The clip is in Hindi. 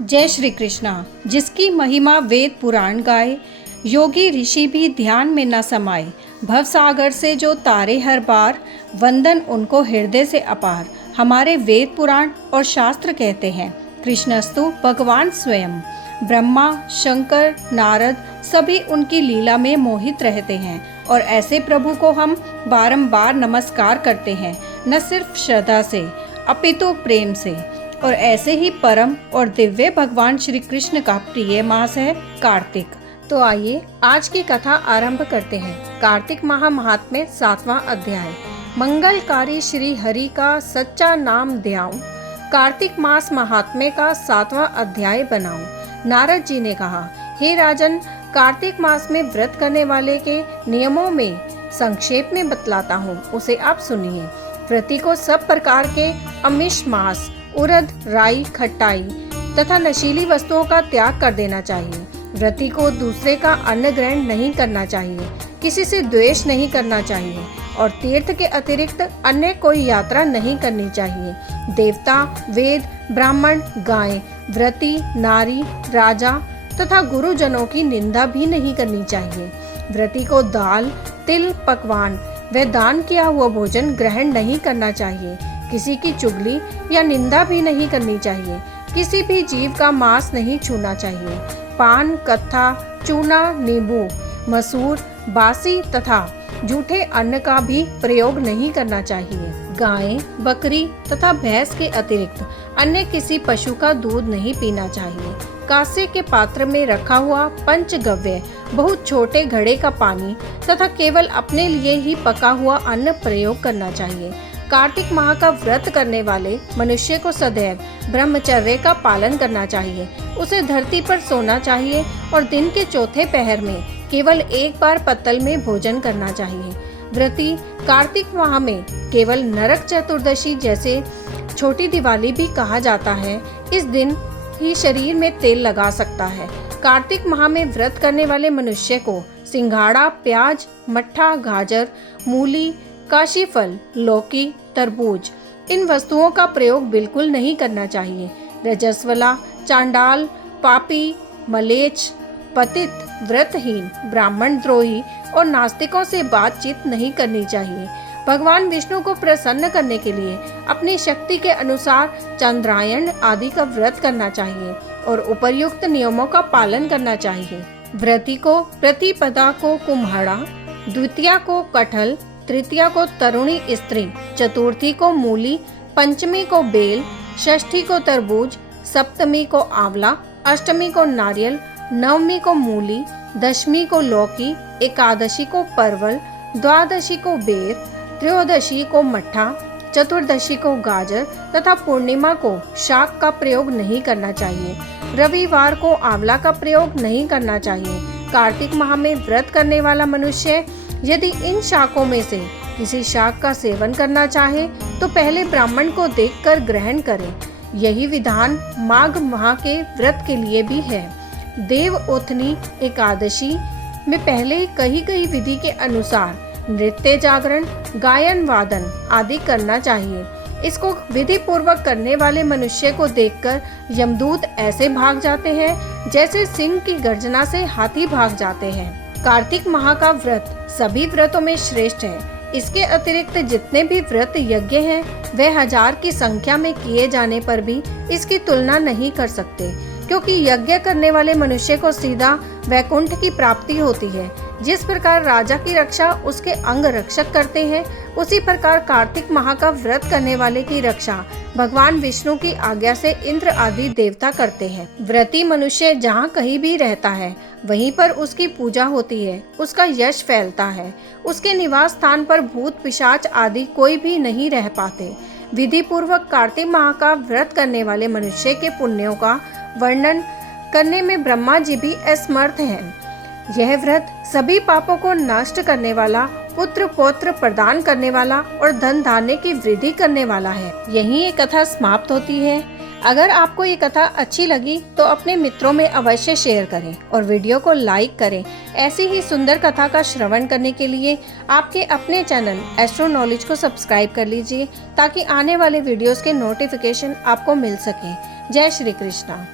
जय श्री कृष्णा। जिसकी महिमा वेद पुराण गाए, योगी ऋषि भी ध्यान में न समाए। भवसागर से जो तारे हर बार, वंदन उनको हृदय से अपार। हमारे वेद पुराण और शास्त्र कहते हैं, कृष्णस्तु भगवान स्वयं। ब्रह्मा, शंकर, नारद सभी उनकी लीला में मोहित रहते हैं और ऐसे प्रभु को हम बारंबार नमस्कार करते हैं, न सिर्फ श्रद्धा से अपितु प्रेम से। और ऐसे ही परम और दिव्य भगवान श्री कृष्ण का प्रिय मास है कार्तिक। तो आइए आज की कथा आरंभ करते हैं। कार्तिक माह महात्म्य 7वां अध्याय। मंगलकारी श्री हरि का सच्चा नाम ध्याऊं, कार्तिक मास महात्म्य का 7वां अध्याय बनाऊं। नारद जी ने कहा, हे राजन, कार्तिक मास में व्रत करने वाले के नियमों में संक्षेप में बतलाता हूँ, उसे आप सुनिए। व्रती को सब प्रकार के अमिष, मांस, उड़द, राई, खटाई तथा नशीली वस्तुओं का त्याग कर देना चाहिए। व्रती को दूसरे का अन्न ग्रहण नहीं करना चाहिए, किसी से द्वेष नहीं करना चाहिए और तीर्थ के अतिरिक्त अन्य कोई यात्रा नहीं करनी चाहिए। देवता, वेद, ब्राह्मण, गाय, व्रती, नारी, राजा तथा गुरुजनों की निंदा भी नहीं करनी चाहिए। व्रती को दाल, तिल, पकवान व दान किया हुआ भोजन ग्रहण नहीं करना चाहिए। किसी की चुगली या निंदा भी नहीं करनी चाहिए। किसी भी जीव का मांस नहीं छूना चाहिए। पान, कत्था, चूना, नींबू, मसूर, बासी तथा झूठे अन्न का भी प्रयोग नहीं करना चाहिए। गाय, बकरी तथा भैंस के अतिरिक्त अन्य किसी पशु का दूध नहीं पीना चाहिए। कांसे के पात्र में रखा हुआ पंचगव्य, बहुत छोटे घड़े का पानी तथा केवल अपने लिए ही पका हुआ अन्न प्रयोग करना चाहिए। कार्तिक माह का व्रत करने वाले मनुष्य को सदैव ब्रह्मचर्य का पालन करना चाहिए। उसे धरती पर सोना चाहिए और दिन के चौथे पहर में केवल एक बार पत्तल में भोजन करना चाहिए। व्रती कार्तिक माह में केवल नरक चतुर्दशी, जैसे छोटी दिवाली भी कहा जाता है, इस दिन ही शरीर में तेल लगा सकता है। कार्तिक माह में व्रत करने वाले मनुष्य को सिंघाड़ा, प्याज, मट्ठा, गाजर, मूली, काशी फल, लौकी, तरबूज इन वस्तुओं का प्रयोग बिल्कुल नहीं करना चाहिए। रजस्वला, चांडाल, पापी, मलेच्छ, पतित, व्रतहीन, ब्राह्मण द्रोही और नास्तिकों से बातचीत नहीं करनी चाहिए। भगवान विष्णु को प्रसन्न करने के लिए अपनी शक्ति के अनुसार चंद्रायण आदि का व्रत करना चाहिए और उपर्युक्त नियमों का पालन करना चाहिए। व्रती को प्रतिपदा को कुम्हाड़ा, द्वितीया को कटहल, तृतीया को तरुणी स्त्री, चतुर्थी को मूली, पंचमी को बेल, षष्ठी को तरबूज, सप्तमी को आंवला, अष्टमी को नारियल, नवमी को मूली, दशमी को लौकी, एकादशी को परवल, द्वादशी को बेर, त्रयोदशी को मट्ठा, चतुर्दशी को गाजर तथा पूर्णिमा को शाक का प्रयोग नहीं करना चाहिए। रविवार को आंवला का प्रयोग नहीं करना चाहिए। कार्तिक माह में व्रत करने वाला मनुष्य यदि इन शाकों में से किसी शाक का सेवन करना चाहे तो पहले ब्राह्मण को देखकर ग्रहण करे। यही विधान माघ माह के व्रत के लिए भी है। देवउठनी एकादशी में पहले कही विधि के अनुसार नृत्य, जागरण, गायन, वादन आदि करना चाहिए। इसको विधि पूर्वक करने वाले मनुष्य को देखकर यमदूत ऐसे भाग जाते हैं जैसे सिंह की गर्जना से हाथी भाग जाते हैं। कार्तिक माह का व्रत सभी व्रतों में श्रेष्ठ है। इसके अतिरिक्त जितने भी व्रत यज्ञ हैं, वह 1000 की संख्या में किए जाने पर भी इसकी तुलना नहीं कर सकते, क्योंकि यज्ञ करने वाले मनुष्य को सीधा वैकुंठ की प्राप्ति होती है। जिस प्रकार राजा की रक्षा उसके अंग रक्षक करते हैं, उसी प्रकार कार्तिक माह का व्रत करने वाले की रक्षा भगवान विष्णु की आज्ञा से इंद्र आदि देवता करते हैं। व्रती मनुष्य जहाँ कहीं भी रहता है, वहीं पर उसकी पूजा होती है, उसका यश फैलता है। उसके निवास स्थान पर भूत, पिशाच आदि कोई भी नहीं रह पाते। विधि पूर्वक कार्तिक माह का व्रत करने वाले मनुष्य के पुण्यों का वर्णन करने में ब्रह्मा जी भी असमर्थ हैं। यह व्रत सभी पापों को नष्ट करने वाला, पुत्र पौत्र प्रदान करने वाला और धन धान्य की वृद्धि करने वाला है। यहीं ये कथा समाप्त होती है। अगर आपको ये कथा अच्छी लगी तो अपने मित्रों में अवश्य शेयर करें और वीडियो को लाइक करें। ऐसी ही सुंदर कथा का श्रवण करने के लिए आपके अपने चैनल एस्ट्रो नॉलेज को सब्सक्राइब कर लीजिए, ताकि आने वाले वीडियोस के नोटिफिकेशन आपको मिल सके। जय श्री कृष्णा।